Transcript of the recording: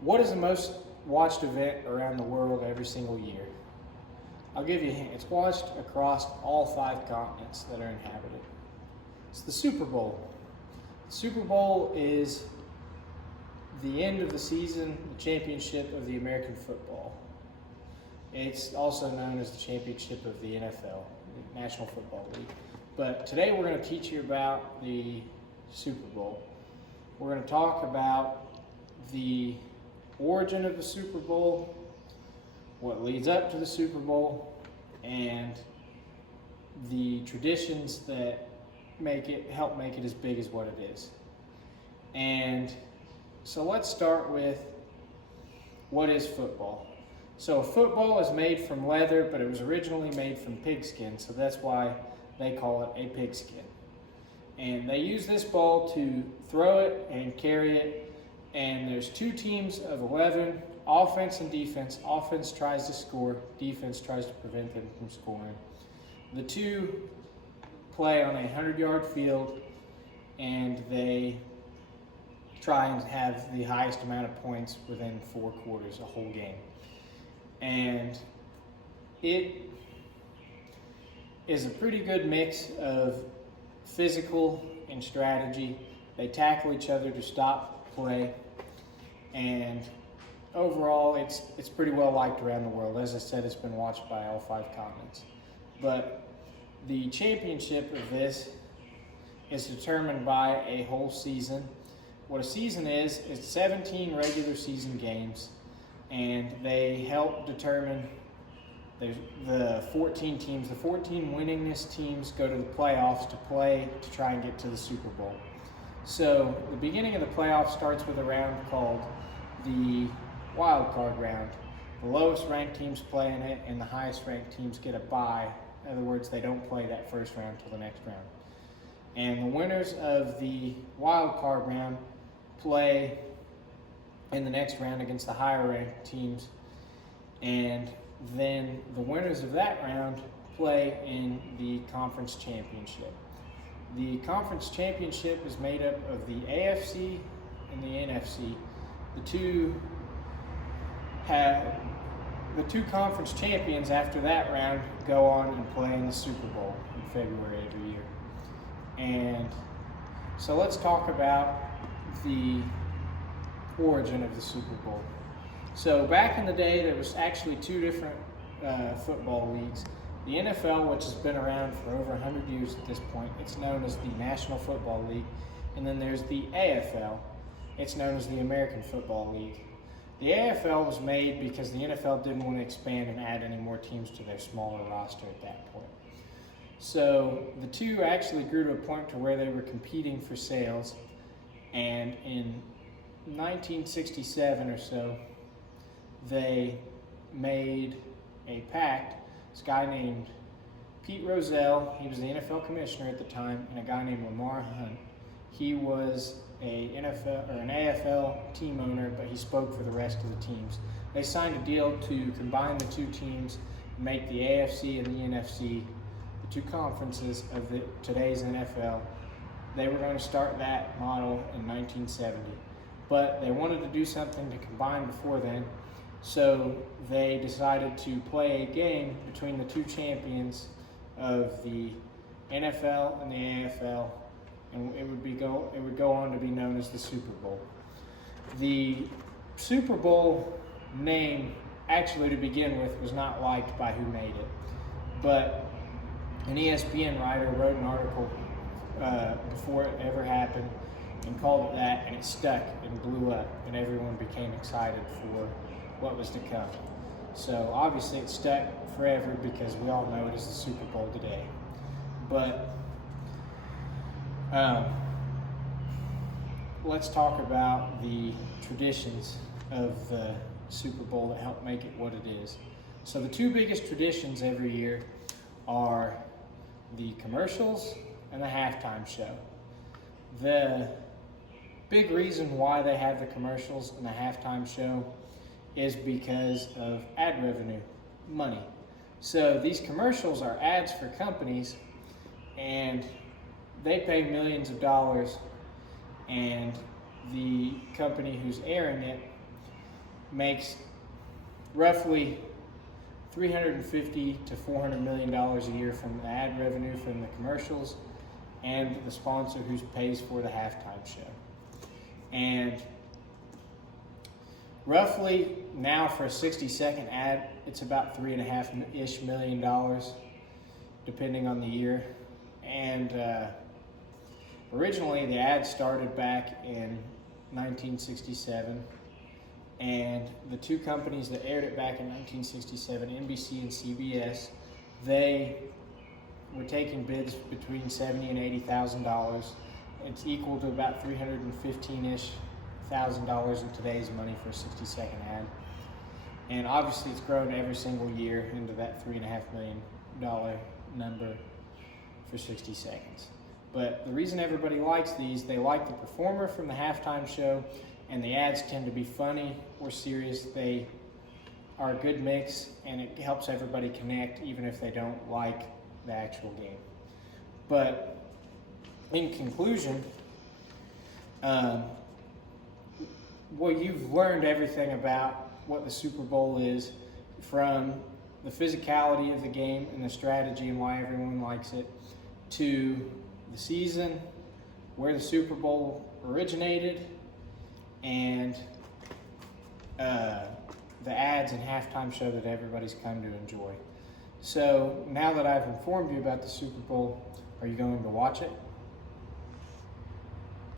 What is the most watched event around the world every single year? I'll give you a hint. It's watched across all 5 continents that are inhabited. It's the Super Bowl. The Super Bowl is the end of the season, the championship of the American football. It's also known as the championship of the NFL, the National Football League. But today we're going to teach you about the Super Bowl. We're going to talk about the origin of the Super Bowl, what leads up to the Super Bowl, and the traditions that help make it as big as what it is. And so let's start with what is football. So football is made from leather, but it was originally made from pigskin, so that's why they call it a pigskin. And they use this ball to throw it and carry it. And there's 2 teams of 11, offense and defense. Offense tries to score, defense tries to prevent them from scoring. The 2 play on a 100-yard field, and they try and have the highest amount of points within 4 quarters, a whole game. And it is a pretty good mix of physical and strategy. They tackle each other to stop play, and overall it's pretty well liked around the world. As I said, it's been watched by all 5 continents. But the championship of this is determined by a whole season. What a season is 17 regular season games, and they help determine the 14 teams. The 14 winningest teams go to the playoffs to play to try and get to the Super Bowl. So the beginning of the playoffs starts with a round called the wild card round. The lowest ranked teams play in it, and the highest ranked teams get a bye. In other words, they don't play that first round till the next round. And the winners of the wild card round play in the next round against the higher ranked teams. And then the winners of that round play in the conference championship. The conference championship is made up of the AFC and the NFC. The two conference champions after that round go on and play in the Super Bowl in February every year. And so let's talk about the origin of the Super Bowl. So back in the day, there was actually 2 different football leagues. The NFL, which has been around for over 100 years at this point, it's known as the National Football League. And then there's the AFL. It's known as the American Football League. The AFL was made because the NFL didn't want to expand and add any more teams to their smaller roster at that point. So the 2 actually grew to a point to where they were competing for sales. And in 1967 or so, they made a pact. This guy named Pete Rozelle, he was the NFL commissioner at the time, and a guy named Lamar Hunt. He was an AFL team owner, but he spoke for the rest of the teams. They signed a deal to combine the 2 teams, make the AFC and the NFC the 2 conferences of today's NFL. They were going to start that model in 1970, but they wanted to do something to combine before then. So they decided to play a game between the 2 champions of the NFL and the AFL, and it would go on to be known as the Super Bowl. The Super Bowl name, actually to begin with, was not liked by who made it, but an ESPN writer wrote an article before it ever happened and called it that, and it stuck and blew up, and everyone became excited for what was to come. So obviously it stuck forever because we all know it is the Super Bowl today. But let's talk about the traditions of the Super Bowl that help make it what it is. So the 2 biggest traditions every year are the commercials and the halftime show. The big reason why they have the commercials and the halftime show is because of ad revenue, money. So these commercials are ads for companies, and they pay millions of dollars, and the company who's airing it makes roughly $350 to $400 million a year from the ad revenue from the commercials and the sponsor who pays for the halftime show. And roughly now for a 60-second ad, it's about $3.5-ish million, depending on the year. And originally the ad started back in 1967. And the two companies that aired it back in 1967, NBC and CBS, they were taking bids between $70,000 and $80,000. It's equal to about $315-ish thousand in today's money for a 60-second ad. And obviously it's grown every single year into that $3.5 million number for 60 seconds. But the reason everybody likes these, they like the performer from the halftime show, and the ads tend to be funny or serious. They are a good mix, and it helps everybody connect even if they don't like the actual game. But in conclusion, well, you've learned everything about what the Super Bowl is, from the physicality of the game and the strategy and why everyone likes it, to the season, where the Super Bowl originated, and the ads and halftime show that everybody's come to enjoy. So now that I've informed you about the Super Bowl, are you going to watch it?